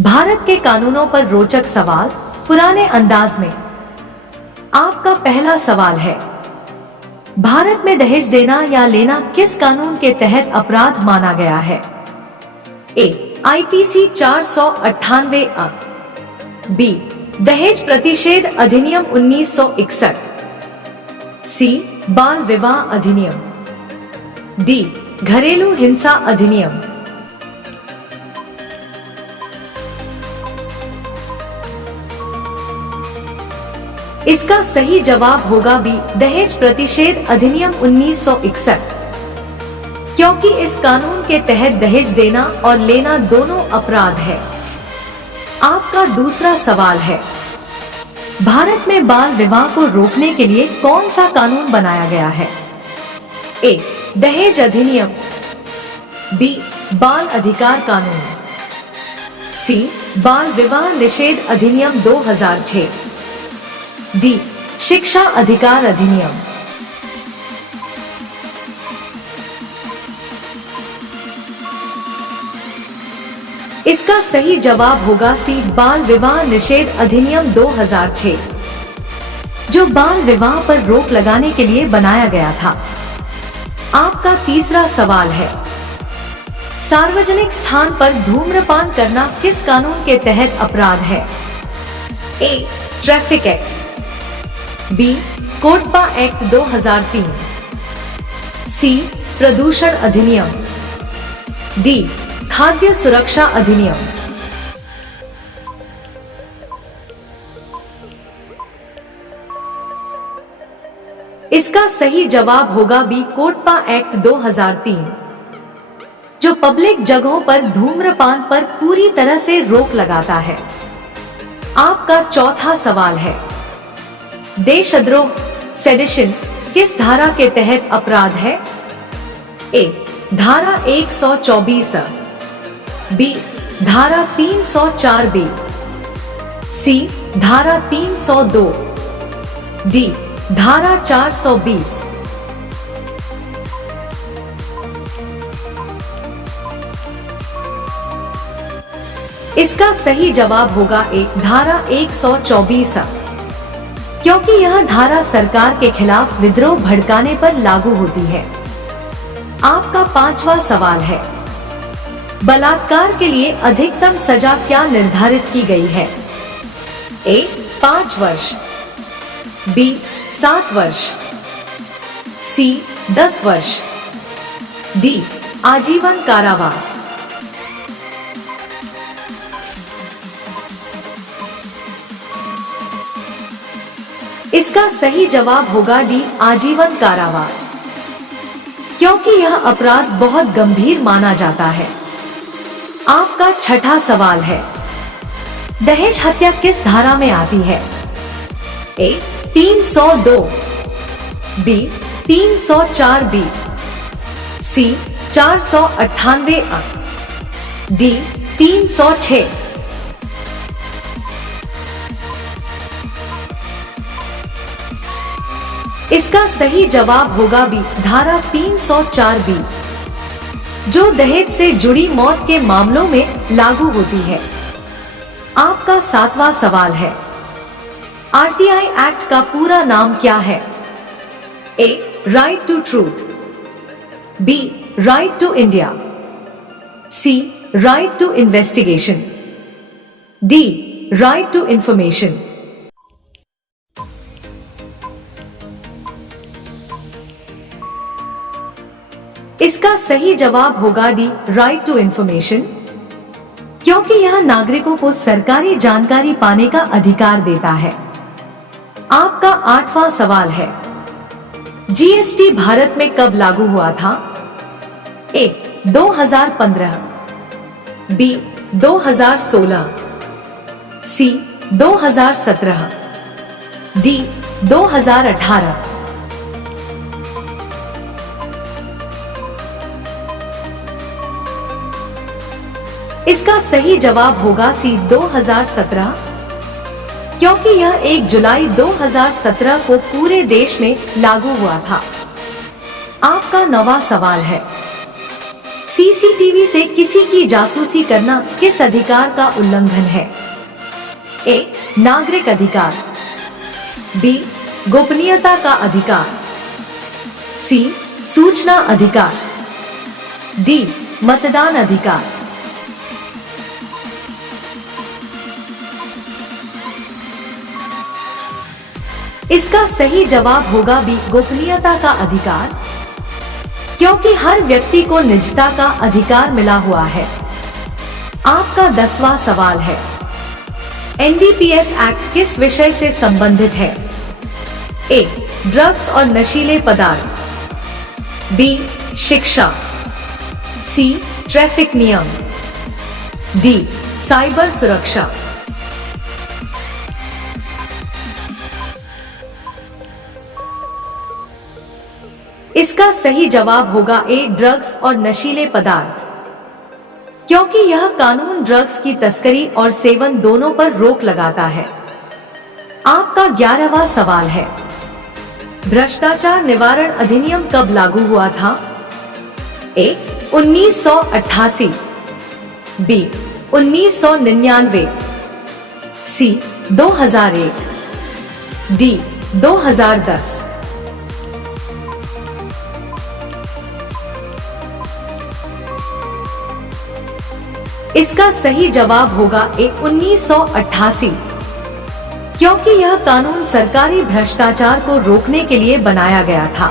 भारत के कानूनों पर रोचक सवाल पुराने अंदाज में। आपका पहला सवाल है, भारत में दहेज देना या लेना किस कानून के तहत अपराध माना गया है? ए. आईपीसी 498 अ. बी. दहेज प्रतिषेध अधिनियम 1961। सी. बाल विवाह अधिनियम। डी. घरेलू हिंसा अधिनियम। इसका सही जवाब होगा बी. दहेज प्रतिषेध अधिनियम 1961, क्योंकि इस कानून के तहत दहेज देना और लेना दोनों अपराध है। आपका दूसरा सवाल है, भारत में बाल विवाह को रोकने के लिए कौन सा कानून बनाया गया है? ए. दहेज अधिनियम। बी. बाल अधिकार कानून। सी. बाल विवाह निषेध अधिनियम 2006। डी. शिक्षा अधिकार अधिनियम। इसका सही जवाब होगा सी. बाल विवाह निषेध अधिनियम 2006, जो बाल विवाह पर रोक लगाने के लिए बनाया गया था। आपका तीसरा सवाल है, सार्वजनिक स्थान पर धूम्रपान करना किस कानून के तहत अपराध है? A. Traffic act. B. COTPA act 2003। C. प्रदूषण अधिनियम। डी. खाद्य सुरक्षा अधिनियम। इसका सही जवाब होगा बी. कोटपा एक्ट 2003, जो पब्लिक जगहों पर धूम्रपान पर पूरी तरह से रोक लगाता है। आपका चौथा सवाल है, देशद्रोह सेडिशन किस धारा के तहत अपराध है? ए. धारा 124 अ. बी. धारा 304 बी. सी. धारा 302। डी. धारा 420। इसका सही जवाब होगा ए. धारा 124 अ, क्योंकि यह धारा सरकार के खिलाफ विद्रोह भड़काने पर लागू होती है। आपका पांचवा सवाल है, बलात्कार के लिए अधिकतम सजा क्या निर्धारित की गई है? ए. 5 वर्ष। बी. 7 वर्ष। सी. 10 वर्ष। डी. आजीवन कारावास। इसका सही जवाब होगा डी. आजीवन कारावास, क्योंकि यह अपराध बहुत गंभीर माना जाता है। आपका छठा सवाल है, दहेज हत्या किस धारा में आती है? ए. 302। बी. 304 बी. सी. 498 अ. डी. 306। इसका सही जवाब होगा बी. धारा 304 बी, जो दहेज से जुड़ी मौत के मामलों में लागू होती है। आपका सातवां सवाल है, आरटीआई एक्ट का पूरा नाम क्या है? A. Right to truth. B. Right to India. C. Right to investigation. D. Right to information. इसका सही जवाब होगा डी. राइट टू इंफॉर्मेशन, क्योंकि यह नागरिकों को सरकारी जानकारी पाने का अधिकार देता है। आपका आठवां सवाल है, जीएसटी भारत में कब लागू हुआ था? ए. 2015। बी. 2016। सी. 2017। डी. 2018। इसका सही जवाब होगा सी. 2017, क्योंकि यह 1 जुलाई 2017 को पूरे देश में लागू हुआ था। आपका नवा सवाल है, सीसीटीवी से किसी की जासूसी करना किस अधिकार का उल्लंघन है? ए. नागरिक अधिकार, बी. गोपनीयता का अधिकार, सी. सूचना अधिकार, डी. मतदान अधिकार। इसका सही जवाब होगा बी. गोपनीयता का अधिकार, क्योंकि हर व्यक्ति को निजता का अधिकार मिला हुआ है। आपका 10वां सवाल है, एनडीपीएस एक्ट किस विषय से संबंधित है? ए. ड्रग्स और नशीले पदार्थ, बी. शिक्षा, सी. ट्रैफिक नियम, डी. साइबर सुरक्षा। इसका सही जवाब होगा ए. ड्रग्स और नशीले पदार्थ, क्योंकि यह कानून ड्रग्स की तस्करी और सेवन दोनों पर रोक लगाता है। आपका 11वां सवाल है, भ्रष्टाचार निवारण अधिनियम कब लागू हुआ था? ए. 1988, बी. 1999, सी. 2001, डी. 2010। इसका सही जवाब होगा ए. 1988, क्योंकि यह कानून सरकारी भ्रष्टाचार को रोकने के लिए बनाया गया था।